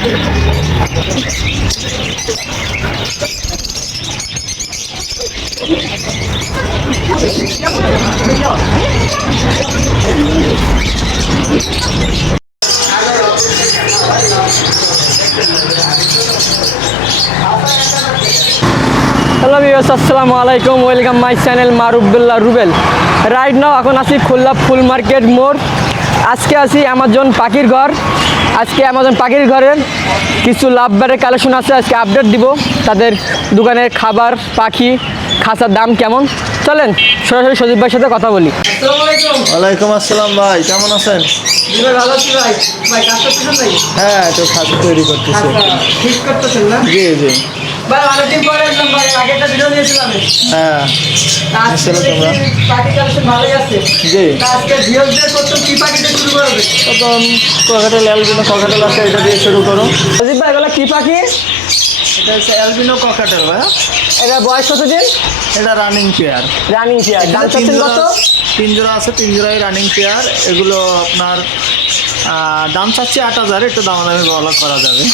Hello viewers আসসালামু আলাইকুম welcome my channel Marubullah Rubel right now এখন আছি খুলনা ফুল মার্কেট মোড়। আজকে আছি অ্যামাজন পাখির ঘর। আজকে অ্যামাজন পাখির ঘরের কিছু লাভ লাভবারের কালেকশন আছে আজকে আপডেট দিব। তাদের দোকানের খাবার পাখি খাসার দাম কেমন? চলেন সরাসরি সজীব ভাইয়ের সাথে কথা বলি। ওয়ালাইকুম আসসালাম ভাই কেমন আছেন? ভালো আছি ভাই। ভাই কাজ করতেছেন ভাই হ্যাঁ তো খাদ্য তৈরি করতেছি। ঠিক করতেছেন না? জি জি। হ্যাঁ আছে। জি। তা আজকে ভিউজদের প্রথম কি পাখিতে শুরু করবে? প্রথম ককাটেল অ্যালবিনো ককাটেল আছে এটা দিয়ে শুরু করো। অজিত ভাই এগুলো কি পাখি? এটা হচ্ছে অ্যালবিনো ককাটেল ভাই এটা বয়স কত দিন এটা রানিং পেয়ার রানিং চেয়ার দাম তিন চাচ্ছেন কত? তিন জোড়া আছে তিন জোড়াই রানিং পেয়ার এগুলো আপনার দাম চাচ্ছি আট হাজার একটু দামাদামি বলা করা যাবে।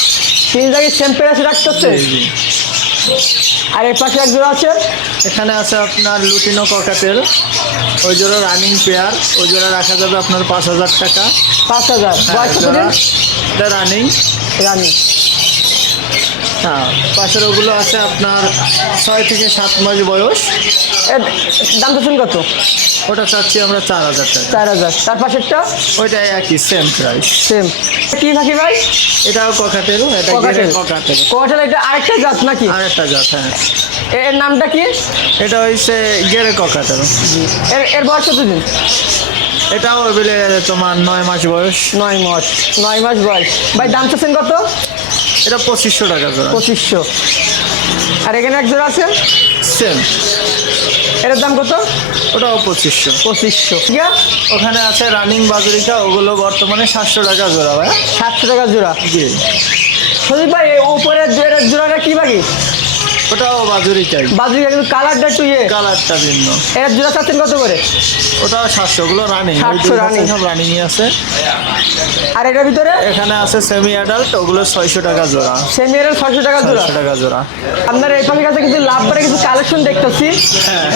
তিন জায়গায় সেম প্রাইস রাখতেছে? জি জি। আর এর পাশে এক জোড়া আছে। এখানে আছে আপনার লুটিনো ককাটেল ওই জোড়া রানিং পেয়ার ওই জোড়া রাখা যাবে আপনার পাঁচ হাজার টাকা। পাঁচ হাজার। কত এটা রানিং রানিং হ্যাঁ পাশের ওগুলো আছে আপনার ছয় থেকে সাত মাস বয়স। দাম চাচ্ছেন কত ওটা চাচ্ছি আমরা চার হাজার টাকা। চার হাজার। তার পাশেরটা? ওইটা একই সেম প্রাইস সেম কি পাখি ভাই? এটাও ককাটেল এটা ককাটেল। গেরে ককাটেল এটা আরেকটা জাত নাকি? আর একটা জাত হ্যাঁ। এর নামটা কি? এটা হচ্ছে গেরে ককাটেল। এর এর বয়স কত দিন এটাও বলে তোমার নয় মাস বয়স। নয় মাস। নয় মাস বয়স। ভাই দাম চাচ্ছেন কত? এটা পঁচিশশো টাকা পঁচিশশো। আর এখানে এক জোড়া আছে? সেম। এটার দাম কত? ওটাও পঁচিশশো। পঁচিশশো। ঠিক আছে? ওখানে আছে রানিং বাজুরিটা ওগুলো বর্তমানে সাতশো টাকা জোড়া ভাই। সাতশো টাকা জোড়া? জি। সন্দীপ ভাই এই উপরের জোড়ার জোড়াটা কি বাকি? ওটাও বাজুরিটাই। বাজুরিটা কিন্তু কালারটা একটু ইয়ে। কালারটা ভিন্ন। এর জোড়া চাচ্ছেন কত করে? ওটা সাতশো গুলো রানিং 700 running। সব রানিংই আছে। আর এটার ভিতরে? এখানে আছে সেমি অ্যাডাল্ট ওগুলো ছয়শো টাকা জোড়া। সেমিয়ারের ছয়শো টাকা জোড়া? টাকা জোড়া। আপনার এই পাখির কাছে কিছু লাভ করে কিছু কালেকশন দেখতেছি। হ্যাঁ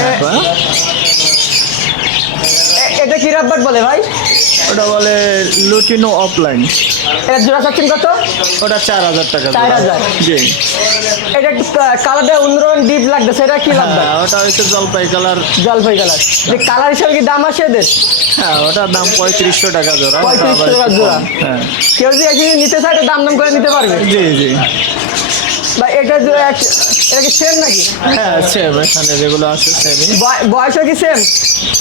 এটা কি রাব্বার বলে ভাই? ওটা বলে লুটিনো অফলাইন এর জোড়া চাচ্ছেন কত? ওটা চার হাজার টাকা চার হাজার। জি। এটা কালারটা অন্যরকম ডিপ লাগতেছে এটা কি লাগবে? হ্যাঁ ওটা হচ্ছে জলপাই কালার। জলপাই কালার। যে কালার হিসাবে কি দাম আছে এদের? হ্যাঁ ওটার দাম পঁয়ত্রিশশো টাকা জোড়া ওটা 3500 আবার টাকা জোড়া। হ্যাঁ। কেউ যদি একদিন নিতে চায় দাম দাম করে নিতে পারবে। জি জি। বা এটা এটা কি সেম নাকি? হ্যাঁ সেম এখানে যেগুলো আছে সেমই বয়- বয়সও কি সেম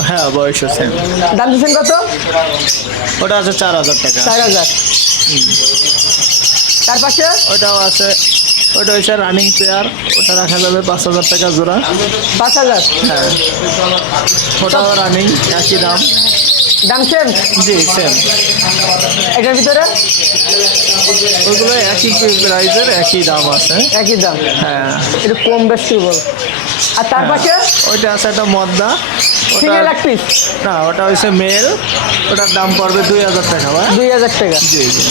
হ্যাঁ বয়সও সেম দাম দিচ্ছেন কত? ওটা আছে চার হাজার টাকা। চার হাজার। তার পাশে? ওটাও আছে। ওটা হচ্ছে রানিং পেয়ার ওটা রাখা যাবে পাঁচ হাজার টাকা জোড়া। পাঁচ হাজার? হ্যাঁ। ওটাও রানিং একই দাম। দাম সেম জি সেম এটার ভিতরে? ওগুলো একই প্রাইসের একই দাম আছে। একই দাম। হ্যাঁ। একটু কম বেশি বল। আর তার পাশে? ওইটা আছে একটা মদ্দা। ওটা সিঙ্গেল এক পিস না ওটা হচ্ছে মেল ওটার দাম পড়বে দুই হাজার টাকা বা দুই হাজার টাকা? জি জি।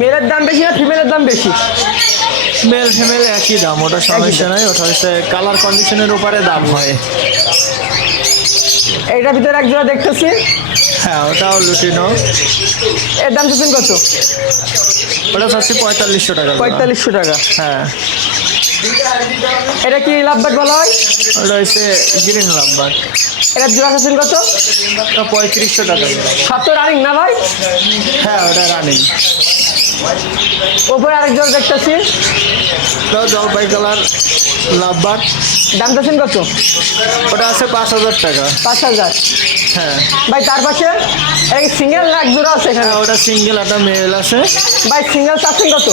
মেলের দাম বেশি না ফিমেলের দাম বেশি? মেল ফিমেল একই দাম ওটা সমস্যা নাই ওটা হচ্ছে কালার কন্ডিশনের উপরে দাম হয়। এইটার ভিতরে এক জোড়া দেখতেছি। হ্যাঁ ওটাও লুটিনো। এর দাম চাচ্ছেন কত? ওটা চাচ্ছি পঁয়তাল্লিশশো টাকা পঁয়তাল্লিশশো টাকা। হ্যাঁ। এটা কি লাভবাট বলা হয়? ওটা হচ্ছে গ্রিন লাম্বার এটার জোড়া চাচ্ছেন কত? পঁয়ত্রিশশো টাকা। সব তো রানিং না ভাই? হ্যাঁ ওটা রানিং ওপরে আরেক জোড়া দেখতেছি। জলপাই কালার লাভবার দাম চাচ্ছেন কত? ওটা আছে পাঁচ হাজার টাকা। পাঁচ হাজার। হ্যাঁ। ভাই তার পাশে এটা কি সিঙ্গেল এক জোড়া আছে এখানে। হ্যাঁ ওটা সিঙ্গেল একটা মেল আছে। ভাই সিঙ্গেল চাচ্ছেন কত?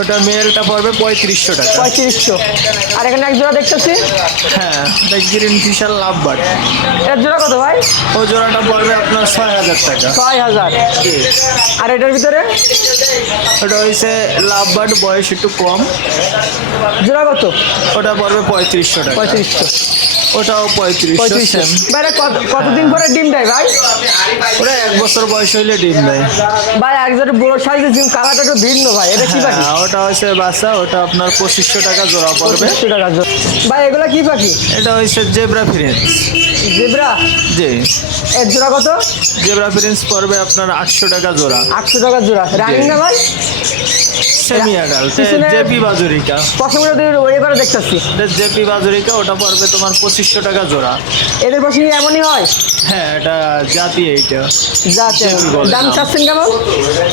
ওটা মেলটা পড়বে পঁয়ত্রিশশো টাকা। পঁয়ত্রিশশো। আর এখানে এক জোড়া দেখতেছি। হ্যাঁ ওটা গ্রিন ফিশার লাভবার এর জোড়া কত ভাই? ও জোড়াটা পড়বে আপনার ছয় হাজার টাকা। ছয় হাজার। আর এটার ভিতরে? ওটা হয়েছে লাভ বার্ড বয়স একটু কম। জোড়া কত? ওটা পড়বে পঁয়ত্রিশশো টাকা। পঁয়ত্রিশশো। ওটাও ভাই কত কতদিন পরে ডিম দেয় ভাই? ওটা এক বছর বয়স হইলে ডিম দেয়। ভাই একজন বড় সাইজের জিম কালারটা একটু ভিন্ন ভাই এটা কি পাখি? হ্যাঁ ওটা হচ্ছে বাচ্চা ওটা আপনার পঁচিশশো টাকা জোড়া পড়বে। টাকা জোড়া। ভাই এগুলা কি পাখি? এটা হচ্ছে জেব্রা ফিরেন্স জেব্রা? জি। এর জোড়া কত? জেব্রা ফিরেন্স পড়বে আপনার আটশো টাকা জোড়া। আটশো টাকা জোড়া। রানিং না ভাই? সেমি অ্যাডাল্ট পিছনে- জেপি বাজুরিকা। পছন্দ এবারে দেখতেছি। জেপি বাজুরিকা ওটা পড়বে তোমার পঁচিশশো টাকা জোড়া। এদের পাশে এমনই হয়? হ্যাঁ এটা জাতি এইটা। জেপি দাম। চাচ্ছেন কেমন?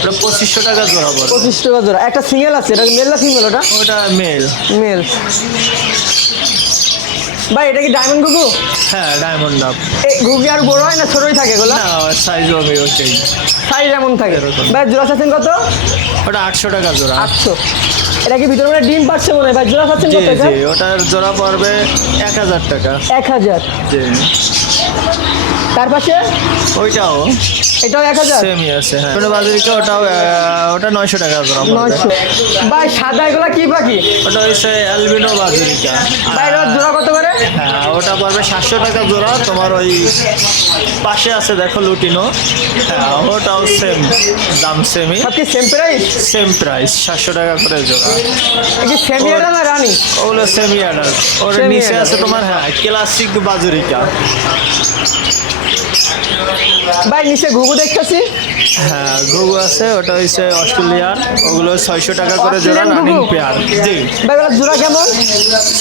ওটা পঁচিশশো টাকা জোড়া পঁচিশ টাকা জোড়া। একটা সিঙ্গেল আছে এটা মেল না ফিমেল ওটা? ওটা মেল মেল ভাই এটা কি ডায়মন্ড গুগু হ্যাঁ ডায়মন্ড ডাব এই ঘুগি আর বড় হয় না ছোটই থাকে এগুলো? না সাইজ হবে ওটাই সাইজ এমন থাকে। ভাই জোড়া চাচ্ছেন কত? ওটা আটশো টাকা জোড়া। আটশো। এটা কি ভিতরে মানে ডিম পাচ্ছে মনে হয়? ভাই জোড়া চাচ্ছেন কত জি ওটার জোড়া পড়বে এক হাজার টাকা। এক হাজার? জি। তার পাশে? ওইটাও। এটাও এক হাজার? সেমই আছে হ্যাঁ। ওটা বাজারিকা ওটাও ওটা নয়শো টাকা জোড়া নয়শো। ভাই সাদা এগুলা কি পাখি? ওটা হচ্ছে অ্যালবিনো বাজারিকা। ভাই জোড়া কত করে? হ্যাঁ ওটা পড়বে সাতশো টাকা জোড়া। তোমার ওই পাশে আছে দেখো লুটিনো। হ্যাঁ ওটাও সেম দাম সেমই সব কি সেম প্রাইস সেম প্রাইস সাতশো টাকা করে জোড়া। কি সেমি এটা না রানি? ওগুলো সেমি ওর নিচে আছে তোমার হ্যাঁ ক্লাসিক বাজুরিকা ভাই নিচে ঘুঘু দেখতেছি। হ্যাঁ ঘুঘু আছে ওটা হচ্ছে অস্ট্রেলিয়ার ওগুলো ছয়শো টাকা করে জোড়া রানিং পেয়ার জি। ভাই ওগুলো জোড়া কেমন?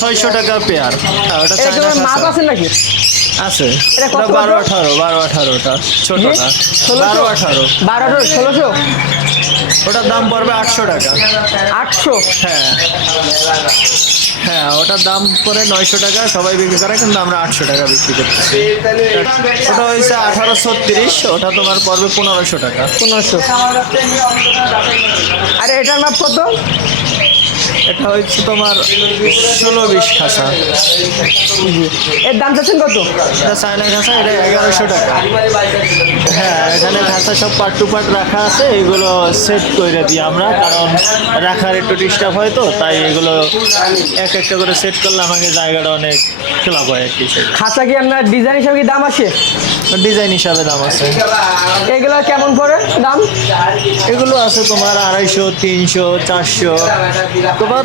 ছয়শো টাকা পেয়ার হ্যাঁ ওটা খাসা। আছে নাকি? আছে। বারো আঠারো বারো আঠারোটা। ছোটটা। বারো আঠারো। বারো আঠারো ষোলোশো? ওটার দাম পড়বে আটশো টাকা। আটশো? হ্যাঁ। হ্যাঁ ওটার দাম পরে নয়শো টাকা, সবাই বিক্রি করে, কিন্তু আমরা আটশো টাকা বিক্রি করতেছি। ওটা হয়েছে আঠারো ছত্রিশ ওটা তোমার পড়বে পনেরোশো টাকা। পনেরোশো। আরে, এটার নাম কত? এটা হচ্ছে তোমার ষোলো বিশ খাসা। এর দাম চাচ্ছেন কত? এটা চায়না খাসা এটা এগারোশো টাকা। হ্যাঁ এখানে খাসা সব পার্ট টু পার্ট রাখা আছে এগুলো সেট করে দিই আমরা কারণ রাখার একটু ডিস্টার্ব হয় তো তাই এগুলো এক একটা করে সেট করলে আমাকে জায়গাটা অনেক খেলা হয় আর কি। খাসা কি আপনার ডিজাইন হিসাবে কি দাম আছে? ডিজাইন হিসাবে দাম আছে। এগুলো কেমন পড়ে দাম? এগুলো আছে তোমার আড়াইশো তিনশো চারশো। তোমার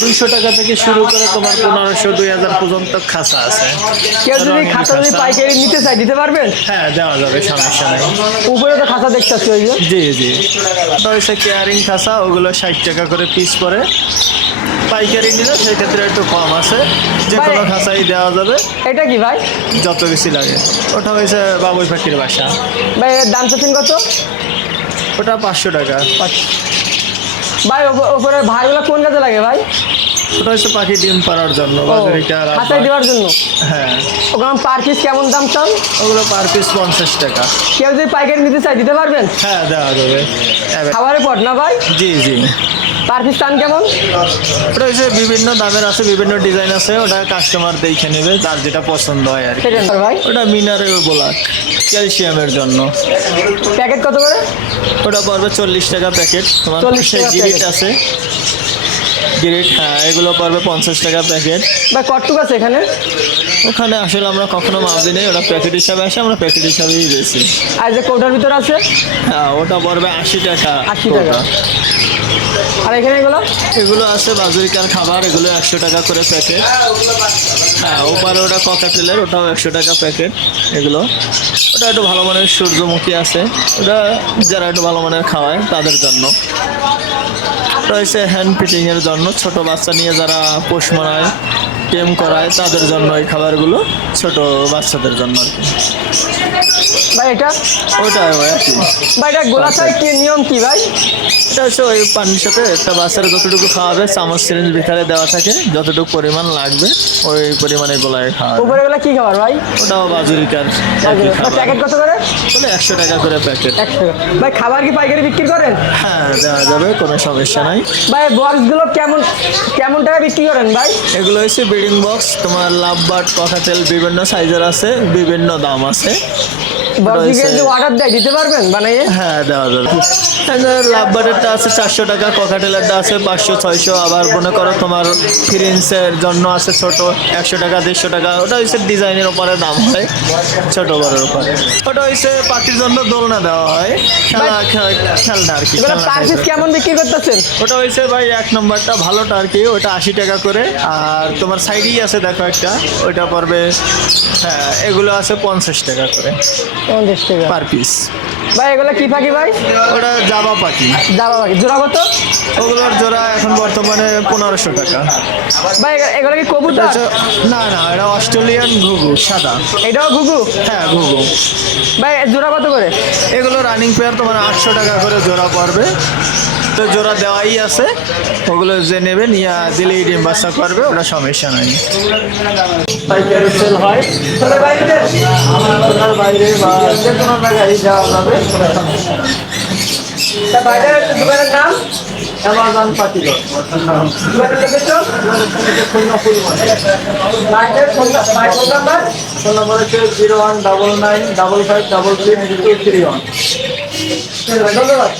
দুইশো টাকা থেকে শুরু করে তোমার পনেরোশো দুই হাজার পর্যন্ত খাসা আছে। কেউ যদি খাঁচা যদি পাইকারি নিতে চাই দিতে পারবেন? হ্যাঁ দেওয়া যাবে সমস্যা নেই। উপরে তো খাঁচা দেখতেছি ওই যে। জি জি। ওটা হচ্ছে কেয়ারিং খাসা ওগুলো ষাট টাকা করে পিস পরে পাইকারি নিলে সেক্ষেত্রে একটু কম আছে। যে কোনো খাসাই দেওয়া যাবে। এটা কি ভাই? যত বেশি লাগে। ওটা হয়েছে বাবুই পাখির বাসা। ভাই এর দাম চাচ্ছেন কত? ওটা পাঁচশো টাকা। ভাই ওপ- ওপরে ভাইগুলো কোন কাজে লাগে ভাই? ওটা হচ্ছে পাখি ডিম পাড়ার জন্য ও, বাজারিকা দেওয়ার জন্য? হ্যাঁ। ওখানে পার পিস কেমন দাম চান? ওগুলো পার পিস পঞ্চাশ টাকা। কেউ যদি পাইকারি নিতে চায় দিতে পারবেন? হ্যাঁ দেওয়া যাবে। খাবারের পট না ভাই? জি জি। পার পিস কেমন? ওটা হচ্ছে বিভিন্ন দামের আছে বিভিন্ন ডিজাইন আছে ওটা কাস্টমার দেখে নেবে যার যেটা পছন্দ হয় আর কি। ভাই? ওটা মিনারেল ব্লাক ক্যালসিয়ামের জন্য। প্যাকেট কত করে? ওটা পড়বে চল্লিশ টাকা প্যাকেট। তোমার 40 পাশে প্যাকেট। আছে। গিরিট হ্যাঁ এগুলো পড়বে পঞ্চাশ টাকা প্যাকেট বা কটটুক আছে এখানে? ওখানে আসলে আমরা কখনো মাপ দিই নাই, ওটা প্যাকেট হিসাবে আসে আমরা প্যাকেট হিসাবেই বেশি। আর যে কৌটার ভিতর আছে? হ্যাঁ ওটা পড়বে আশি টাকা 80 টাকা। আর এখানে এগুলো? এগুলো আছে বাজুরিকার খাবার এগুলো একশো টাকা করে প্যাকেট হ্যাঁ ওপারে ওটা ককাটেলের ওটাও একশো টাকা প্যাকেট এগুলো। ওটা একটু ভালো মানের সূর্যমুখী আছে। ওটা যারা একটু ভালো মানের খাওয়ায় তাদের জন্য। হচ্ছে হ্যান্ড ফিটিংয়ের জন্য। ছোট বাচ্চা নিয়ে যারা পোষ মানায়, প্রেম করায়, তাদের জন্য এই খাবারগুলো ছোট বাচ্চাদের জন্য আর কি। ভাই এটা? ওটা আর ভাই এটা গোলাচাই কি নিয়ম কি ভাই? এটা হচ্ছে ওই পানির সাথে একটা বাচ্চারা যতটুকু খাওয়াবে চামচ সিরিঞ্জ ভিতরে দেওয়া থাকে যতটুকু পরিমাণ লাগবে ওই পরিমাণে গোলায় খাওয়াবে উপরে এগুলো কি খাবার ভাই? ওটাও বাজুরিকার প্যাকেট কত করে? বলে একশো টাকা করে প্যাকেট। ভাই খাবার কি পাইকারি বিক্রি করেন? হ্যাঁ দেওয়া যাবে কোনো সমস্যা নাই। ভাই বক্সগুলো কেমন কেমন টাকা বিক্রি করেন ভাই? এগুলো হচ্ছে ব্রিডিং বক্স তোমার লাভ বাট ককাটেল বিভিন্ন সাইজের আছে বিভিন্ন দাম আছে। বক্সিকে যদি অর্ডার দেয় দিতে পারবেন বানাইয়ে? হ্যাঁ দেওয়া যাবে। লাভবারেরটা আছে চারশো টাকা ককাটেলেরটা আছে পাঁচশো ছয়শো। আবার মনে করো তোমার ফ্রিন্সের জন্য আছে ছোট একশো টাকা দেড়শো টাকা। ওটা হচ্ছে ডিজাইনের উপরে দাম হয় ছোট বড়ের উপরে। ওটা হচ্ছে জন্য দোলনা দেওয়া হয় খেলনা আর কি কেমন বিক্রি করতেছেন? ওটা হয়েছে ভাই এক নম্বরটা ভালোটা আর কি ওটা আশি টাকা করে। আর তোমার সাইডেই আছে দেখো একটা ওইটা পড়বে হ্যাঁ এগুলো আছে পঞ্চাশ টাকা করে। পঞ্চাশ টাকা। পার পিস ভাই এগুলো কি পাখি ভাই? ওটা জাবা পাখি। দাবা পাখি। জোড়া কত? ওগুলোর জোড়া এখন বর্তমানে পনেরোশো টাকা। ভাই এগুলো- কি কবুতর? না না এটা অস্ট্রেলিয়ান ঘুঘু সাদা। এটাও ঘুঘু? হ্যাঁ ঘুঘু। ভাই জোড়া কত করে? এগুলো রানিং পেয়ার তোমার আটশো টাকা করে জোড়া পড়বে। তো জোড়া দেওয়াই আছে। ওগুলো যে নেবে নিয়ে দিলেই ডিম বাচ্চা করবে ওটা সমস্যা নাই হয়। আপনার বাইরে বা যে কোনো জায়গায় যাওয়া যাবে। ভাইদের দোকানের নাম? অ্যামাজন ভাইদের ফোন নাম্বার? হচ্ছে zero one double nine double five double three two three one. ধন্যবাদ।